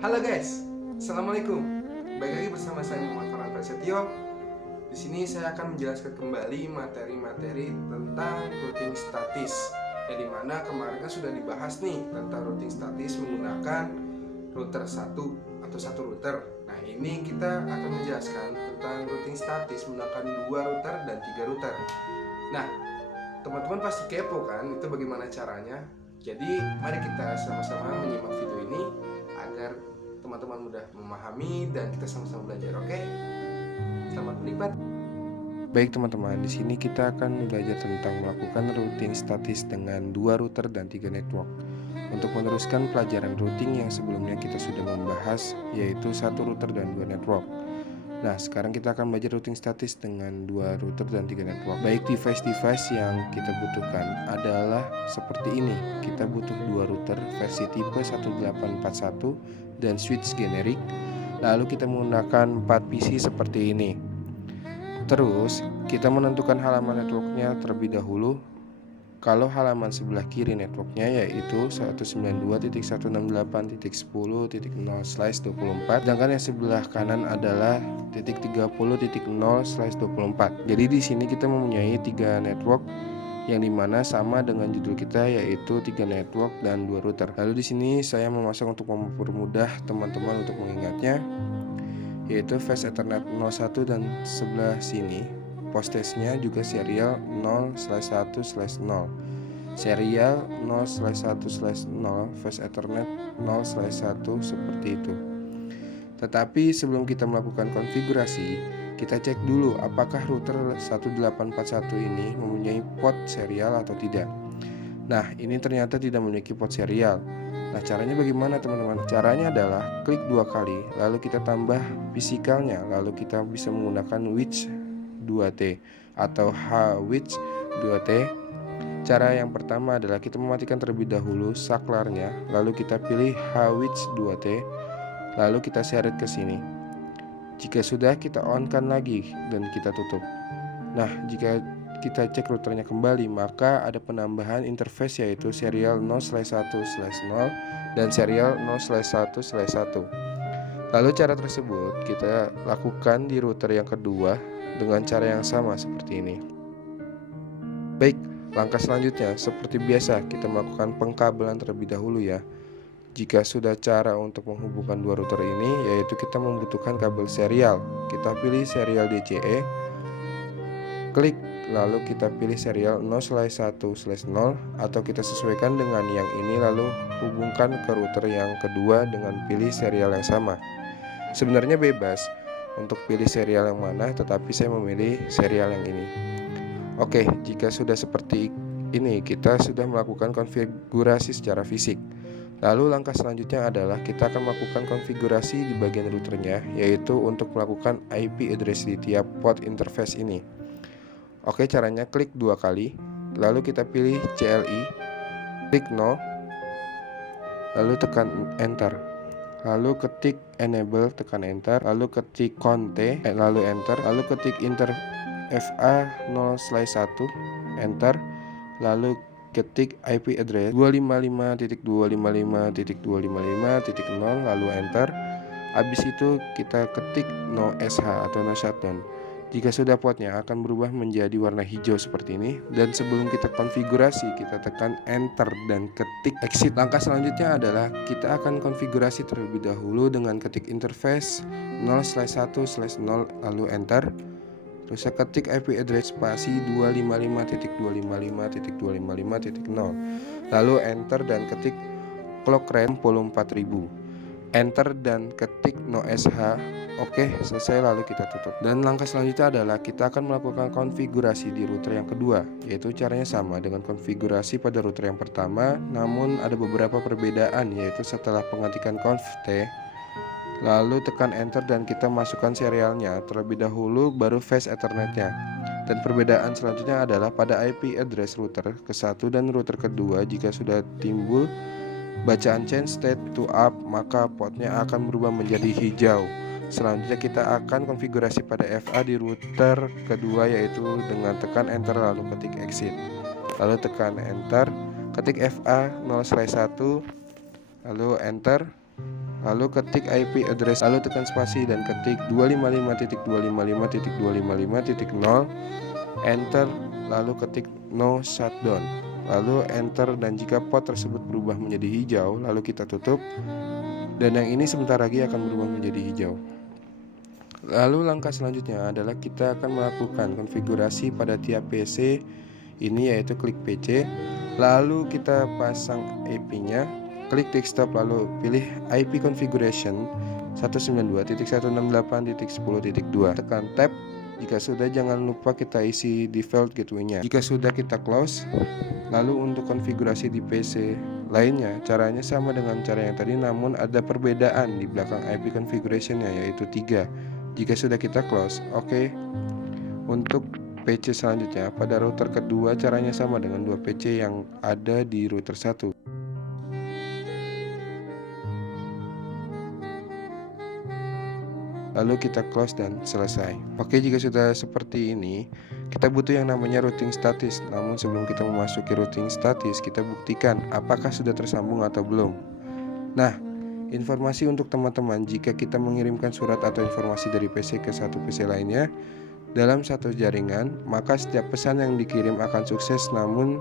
Halo guys, assalamualaikum. Baik lagi bersama saya Muhammad Farhan Prasetyo. Di sini saya akan menjelaskan kembali materi-materi tentang routing statis. Yang dimana kemarin kan sudah dibahas nih tentang routing statis menggunakan router satu router. Nah ini kita akan menjelaskan tentang routing statis menggunakan 2 router dan 3 router. Nah teman-teman pasti kepo kan itu bagaimana caranya. Jadi mari kita sama-sama menyimak video ini agar teman-teman mudah memahami dan kita sama-sama belajar. Oke? Selamat menikmati. Baik teman-teman, di sini kita akan belajar tentang melakukan routing statis dengan 2 router dan 3 network. Untuk meneruskan pelajaran routing yang sebelumnya kita sudah membahas, yaitu 1 router dan 2 network. Nah, sekarang kita akan belajar routing statis dengan 2 router dan 3 network. Baik device-device yang kita butuhkan adalah seperti ini. Kita butuh 2 router versi tipe 1841 dan switch generik. Lalu kita menggunakan 4 PC seperti ini. Terus kita menentukan halaman networknya terlebih dahulu. Kalau halaman sebelah kiri networknya yaitu 192.168.10.0/24, sedangkan yang sebelah kanan adalah .30.0/24. Jadi di sini kita mempunyai 3 network yang dimana sama dengan judul kita yaitu 3 network dan 2 router. Lalu di sini saya memasang untuk mempermudah teman-teman untuk mengingatnya, yaitu fast ethernet 01 dan sebelah sini postesnya juga serial 0/1/0, serial 0/1/0 fast ethernet 0/1 seperti itu. Tetapi sebelum kita melakukan konfigurasi, kita cek dulu apakah router 1841 ini mempunyai port serial atau tidak. Nah, ini ternyata tidak memiliki port serial. Nah, caranya bagaimana teman-teman? Caranya adalah klik 2 kali, lalu kita tambah fisikalnya, lalu kita bisa menggunakan switch 2T atau switch 2T. Cara yang pertama adalah kita mematikan terlebih dahulu saklarnya, lalu kita pilih switch 2T, lalu kita seret ke sini. Jika sudah, kita on-kan lagi dan kita tutup. Nah, jika kita cek routernya kembali, maka ada penambahan interface yaitu serial 0/1/0 dan serial 0/1/1. Lalu cara tersebut kita lakukan di router yang kedua dengan cara yang sama seperti ini. Baik, langkah selanjutnya seperti biasa kita melakukan pengkabelan terlebih dahulu ya. Jika sudah cara untuk menghubungkan 2 router ini, yaitu kita membutuhkan kabel serial. Kita pilih serial DCE, klik, lalu kita pilih serial 0/1/0 atau kita sesuaikan dengan yang ini, lalu hubungkan ke router yang kedua dengan pilih serial yang sama. Sebenarnya bebas untuk pilih serial yang mana, tetapi saya memilih serial yang ini. Oke, jika sudah seperti ini, kita sudah melakukan konfigurasi secara fisik. Lalu langkah selanjutnya adalah kita akan melakukan konfigurasi di bagian routernya, yaitu untuk melakukan IP address di tiap port interface ini. Oke, caranya klik 2 kali, lalu kita pilih CLI, klik no, lalu tekan enter, lalu ketik enable, tekan enter, lalu ketik conte, lalu enter, lalu ketik enter FA 0/1, enter, lalu ketik IP address 255.255.255.0, lalu enter. Habis itu kita ketik no SH atau no shutdown. Jika sudah portnya akan berubah menjadi warna hijau seperti ini. Dan sebelum kita konfigurasi, kita tekan enter dan ketik exit. Langkah selanjutnya adalah kita akan konfigurasi terlebih dahulu dengan ketik interface 0/1/0, lalu enter. Terus saya ketik IP address spasi 255.255.255.0, lalu enter dan ketik clock rate 64.000, enter dan ketik no SH. Oke, selesai, lalu kita tutup. Dan langkah selanjutnya adalah kita akan melakukan konfigurasi di router yang kedua, yaitu caranya sama dengan konfigurasi pada router yang pertama, namun ada beberapa perbedaan, yaitu setelah pengetikan conf t, lalu tekan enter dan kita masukkan serialnya terlebih dahulu, baru fast ethernetnya. Dan perbedaan selanjutnya adalah pada IP address router ke-1 dan router kedua, jika sudah timbul bacaan change state to up, maka portnya akan berubah menjadi hijau. Selanjutnya kita akan konfigurasi pada FA di router kedua, yaitu dengan tekan enter lalu ketik exit, lalu tekan enter, ketik FA 0/1, lalu enter, lalu ketik IP address, lalu tekan spasi dan ketik 255.255.255.0, enter, lalu ketik no shutdown, lalu enter, dan jika pot tersebut berubah menjadi hijau lalu kita tutup, dan yang ini sebentar lagi akan berubah menjadi hijau. Lalu langkah selanjutnya adalah kita akan melakukan konfigurasi pada tiap PC ini, yaitu klik PC, lalu kita pasang IP-nya, klik desktop, lalu pilih IP configuration 192.168.10.2, tekan tab. Jika sudah, jangan lupa kita isi default gateway-nya. Jika sudah, kita close. Lalu untuk konfigurasi di PC lainnya, caranya sama dengan cara yang tadi, namun ada perbedaan di belakang IP configuration-nya, yaitu 3. Jika sudah, kita close. Oke. Untuk PC selanjutnya, pada router kedua caranya sama dengan 2 PC yang ada di router 1. Lalu kita close dan selesai. Oke, jika sudah seperti ini, kita butuh yang namanya routing status. Namun sebelum kita memasuki routing status, kita buktikan apakah sudah tersambung atau belum. Nah, informasi untuk teman-teman, jika kita mengirimkan surat atau informasi dari PC ke satu PC lainnya dalam satu jaringan, maka setiap pesan yang dikirim akan sukses. Namun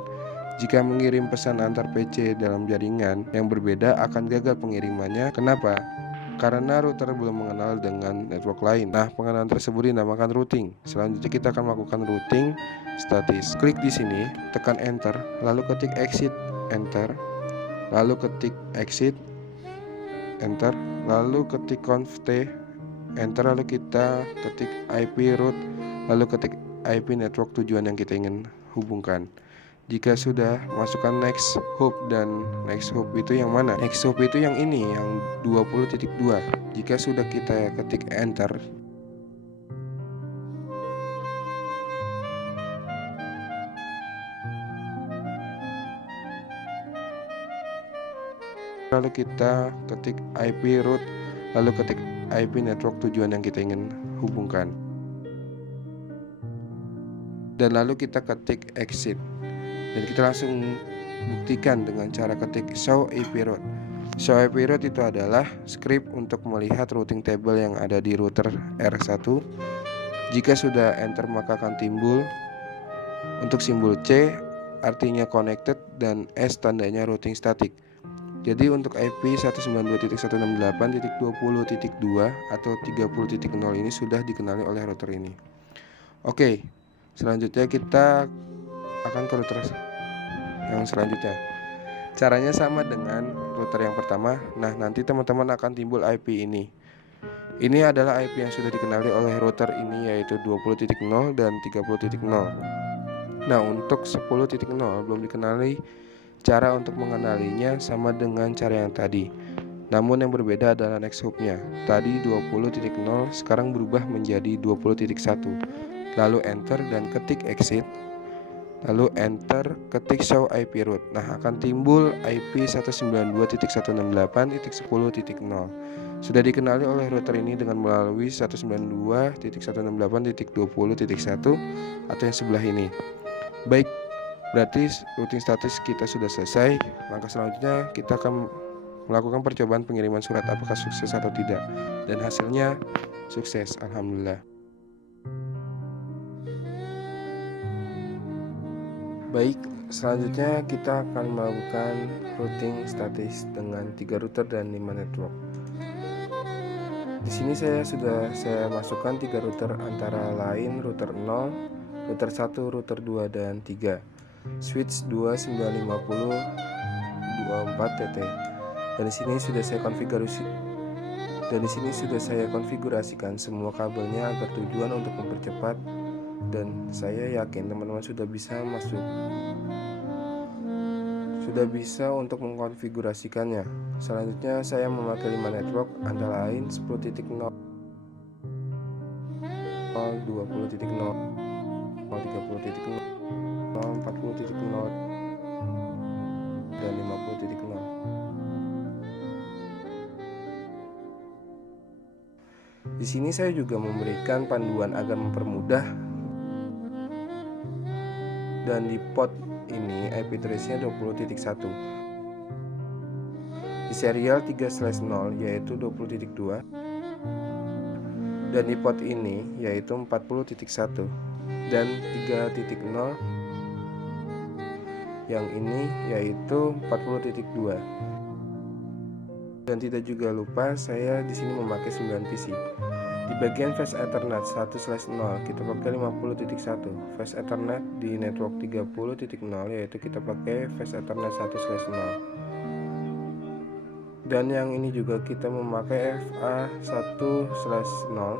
jika mengirim pesan antar PC dalam jaringan yang berbeda, akan gagal pengirimannya. Kenapa? Karena router belum mengenal dengan network lain. Nah, pengenalan tersebut dinamakan routing. Selanjutnya kita akan melakukan routing status. Klik di sini, tekan enter, lalu ketik exit, enter, lalu ketik exit, enter, lalu ketik conft, enter, lalu kita ketik IP route, lalu ketik IP network tujuan yang kita ingin hubungkan. Jika sudah, masukkan next hop, dan next hop itu yang mana? Next hop itu yang ini, yang 20.2. Jika sudah, kita ketik enter. Lalu kita ketik IP route, lalu ketik IP network tujuan yang kita ingin hubungkan. Dan lalu kita ketik exit. Dan kita langsung buktikan dengan cara ketik show IP route. Show IP route itu adalah script untuk melihat routing table yang ada di router R1. Jika sudah enter, maka akan timbul untuk simbol C, artinya connected, dan S tandanya routing static. Jadi untuk IP 192.168.20.2 atau 30.0 ini sudah dikenali oleh router ini. Oke, selanjutnya kita akan ke router yang selanjutnya. Caranya sama dengan router yang pertama. Nah, nanti teman-teman akan timbul IP ini. Ini adalah IP yang sudah dikenali oleh router ini, yaitu 20.0 dan 30.0. Nah, untuk 10.0 belum dikenali. Cara untuk mengenalinya sama dengan cara yang tadi, namun yang berbeda adalah next hop-nya. Tadi 20.0, sekarang berubah menjadi 20.1. Lalu enter dan ketik exit, lalu enter, ketik show IP route. Nah, akan timbul IP 192.168.10.0. Sudah dikenali oleh router ini dengan melalui 192.168.20.1 atau yang sebelah ini. Baik, berarti routing status kita sudah selesai. Langkah selanjutnya kita akan melakukan percobaan pengiriman surat, apakah sukses atau tidak. Dan hasilnya sukses, alhamdulillah. Baik, selanjutnya kita akan melakukan routing status dengan 3 router dan 5 network. Di sini saya masukkan 3 router, antara lain router 0, router 1, router 2 dan 3. Switch 295024TT. Dan di sini sudah saya konfigurasikan semua kabelnya agar tujuan untuk mempercepat, dan saya yakin teman-teman sudah bisa untuk mengkonfigurasikannya. Selanjutnya saya memakai 5 network, antara lain 10.0, 20.0, 30.0, 40.0, dan 50.0. Di sini saya juga memberikan panduan agar mempermudah, dan di port ini IP address-nya 20.1. Di serial 3/0 yaitu 20.2, dan di port ini yaitu 40.1, dan 3.0 yang ini yaitu 40.2. Dan tidak juga lupa saya di sini memakai 9 PC. Di bagian Fast Ethernet 1/0 kita pakai 50.1 Fast Ethernet. Di network 30.0 yaitu kita pakai Fast Ethernet 1/0. Dan yang ini juga kita memakai FA 1/0.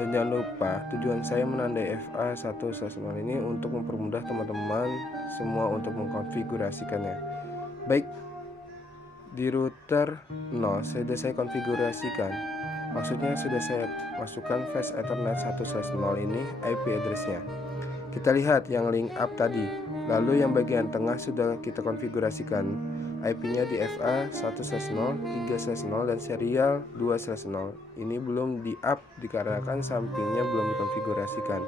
Dan jangan lupa tujuan saya menandai FA 1/0 ini untuk mempermudah teman-teman semua untuk mengkonfigurasikannya. Baik, di router 0 sudah saya konfigurasikan, maksudnya sudah saya masukkan Fast Ethernet 1/0 ini IP addressnya. Kita lihat yang link up tadi, lalu yang bagian tengah sudah kita konfigurasikan IP-nya di FA 1/0, 3/0, dan serial 2/0. Ini belum di up dikarenakan sampingnya belum dikonfigurasikan.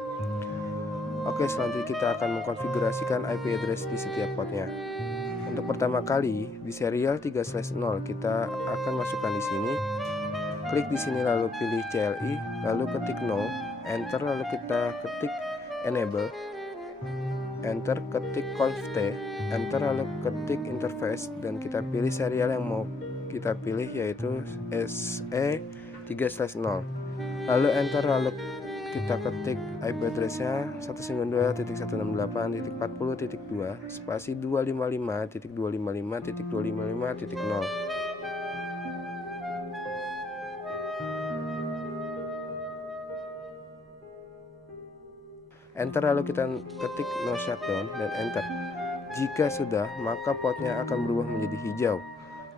Oke, selanjutnya kita akan mengkonfigurasikan IP address di setiap portnya. Untuk pertama kali di serial 3/0 kita akan masukkan di sini. Klik di sini lalu pilih CLI, lalu ketik no, enter, lalu kita ketik enable, enter, ketik conft, enter, lalu ketik interface, dan kita pilih serial yang mau kita pilih yaitu SE 3/0. Lalu enter, lalu kita ketik IP addressnya 192.168.40.2 spasi 255.255.255.0. Enter, lalu kita ketik no shutdown dan enter. Jika sudah, maka portnya akan berubah menjadi hijau.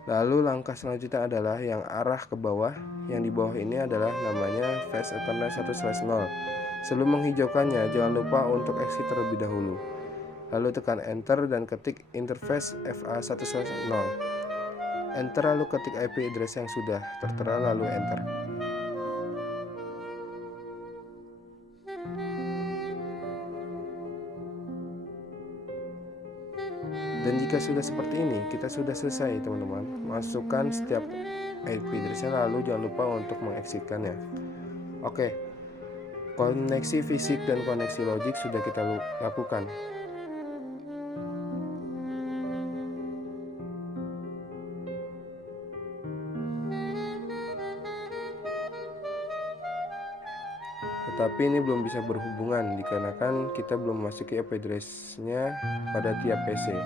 Lalu langkah selanjutnya adalah yang arah ke bawah. Yang di bawah ini adalah namanya Fast Ethernet 1/0. Sebelum menghijaukannya, jangan lupa untuk exit terlebih dahulu. Lalu tekan enter dan ketik interface FA 1/0. Enter, lalu ketik IP address yang sudah tertera, lalu enter. Dan jika sudah seperti ini, kita sudah selesai teman-teman. Masukkan setiap IP addressnya, lalu jangan lupa untuk mengexitkannya. Oke, koneksi fisik dan koneksi logik sudah kita lakukan. Tetapi ini belum bisa berhubungan dikarenakan kita belum memasuki IP address-nya pada tiap PC.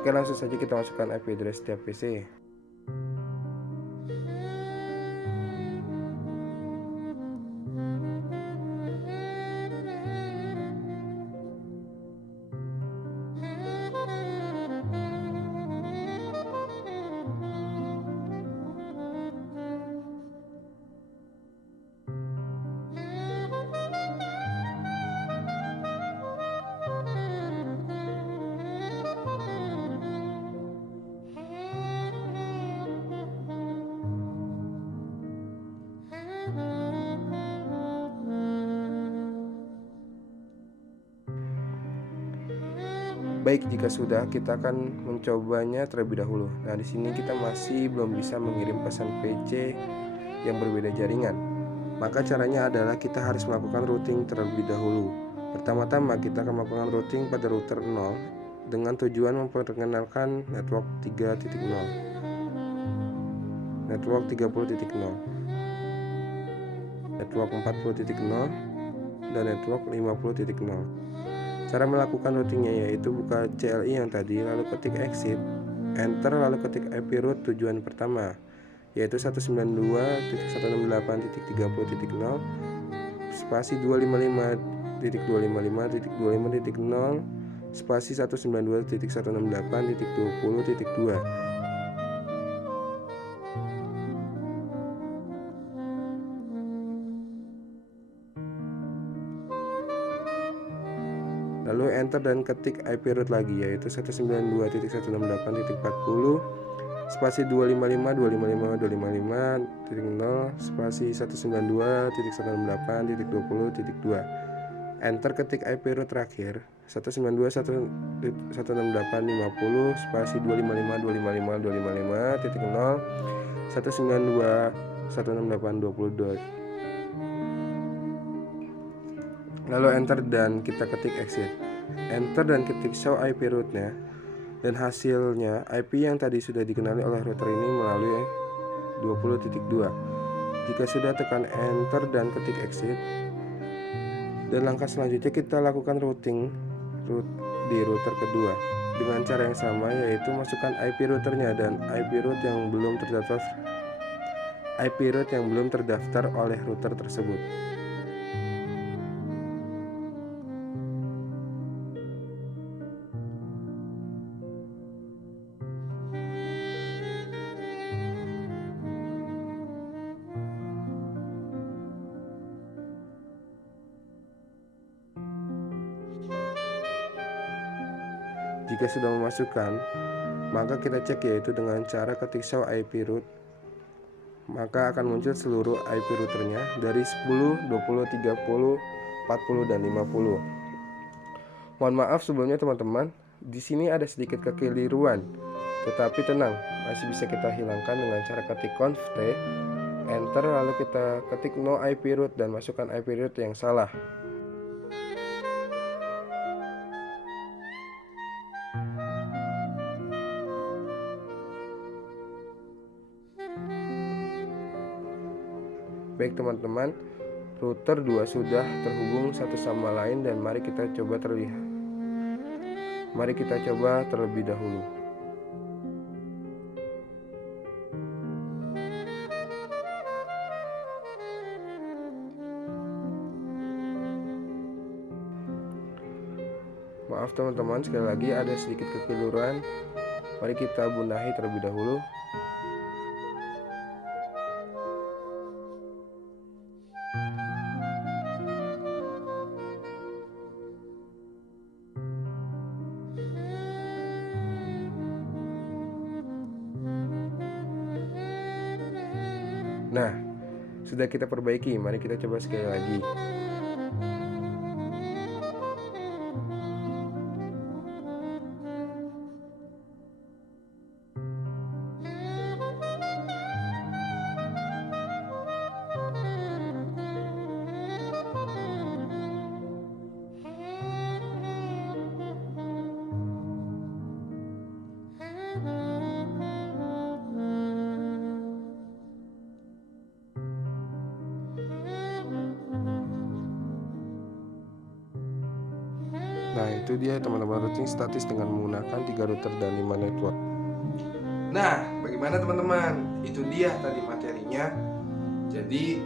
Oke, langsung saja kita masukkan IP address tiap PC. Baik, jika sudah, kita akan mencobanya terlebih dahulu. Nah, di sini kita masih belum bisa mengirim pesan PC yang berbeda jaringan. Maka caranya adalah kita harus melakukan routing terlebih dahulu. Pertama-tama kita akan melakukan routing pada router 0 dengan tujuan memperkenalkan network 3.0, network 30.0, network 40.0, dan network 50.0. Cara melakukan routingnya yaitu buka CLI yang tadi, lalu ketik exit, enter, lalu ketik IP route tujuan pertama yaitu 192.168.30.0 spasi 255.255.25.0 spasi 192.168.20.2. Lalu enter dan ketik IP route lagi yaitu 192.168.40 spasi 255.255.255.0 spasi 192.168.20.2. enter ketik IP root terakhir 192.168.50 spasi 255.255.255.0 192.168.22. Lalu enter dan kita ketik exit. Enter dan ketik show IP rootnya, dan hasilnya IP yang tadi sudah dikenali oleh router ini melalui 20.2. Jika sudah, tekan enter dan ketik exit. Dan langkah selanjutnya kita lakukan routing di router kedua dengan cara yang sama, yaitu masukkan IP routernya dan IP root yang belum terdaftar oleh router tersebut. Jika sudah memasukkan, maka kita cek, yaitu dengan cara ketik show IP root. Maka akan muncul seluruh IP routernya dari 10, 20, 30, 40, dan 50. Mohon maaf sebelumnya teman-teman, di sini ada sedikit kekeliruan. Tetapi tenang, masih bisa kita hilangkan dengan cara ketik conf t, enter, lalu kita ketik no IP root dan masukkan IP root yang salah. Baik teman-teman, router 2 sudah terhubung satu sama lain, dan mari kita coba terlebih dahulu. Maaf teman-teman, sekali lagi ada sedikit kekeliruan. Mari kita benahi terlebih dahulu. Nah, sudah kita perbaiki. Mari kita coba sekali lagi. Nah, itu dia teman-teman, routing statis dengan menggunakan 3 router dan 5 network. Nah, bagaimana teman-teman? Itu dia tadi materinya. Jadi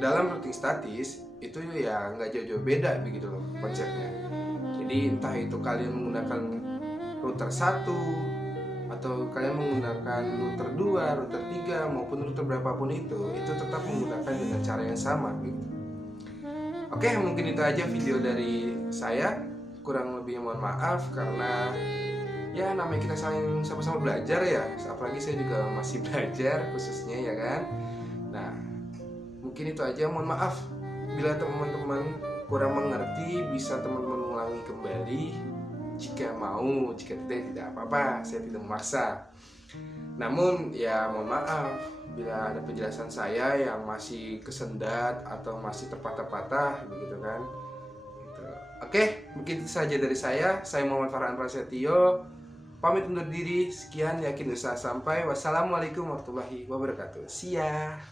dalam routing statis itu ya nggak jauh-jauh beda begitu loh konsepnya. Jadi entah itu kalian menggunakan router 1 atau kalian menggunakan router 2, router 3 maupun router berapapun itu tetap menggunakan dengan cara yang sama gitu. Oke, mungkin itu aja video dari saya. Kurang lebihnya mohon maaf, karena ya namanya kita saling sama-sama belajar ya. Apalagi saya juga masih belajar khususnya ya kan. Nah, mungkin itu aja, mohon maaf bila teman-teman kurang mengerti. Bisa teman-teman ulangi kembali jika mau. Jika tidak apa-apa, saya tidak memaksa. Namun ya mohon maaf bila ada penjelasan saya yang masih kesendat atau masih terpatah-patah begitu kan gitu. Oke, mungkin itu saja dari saya. Saya Muhammad Farhan Prasetyo pamit undur diri. Sekian, yakin usaha sampai. Wassalamualaikum warahmatullahi wabarakatuh. See ya.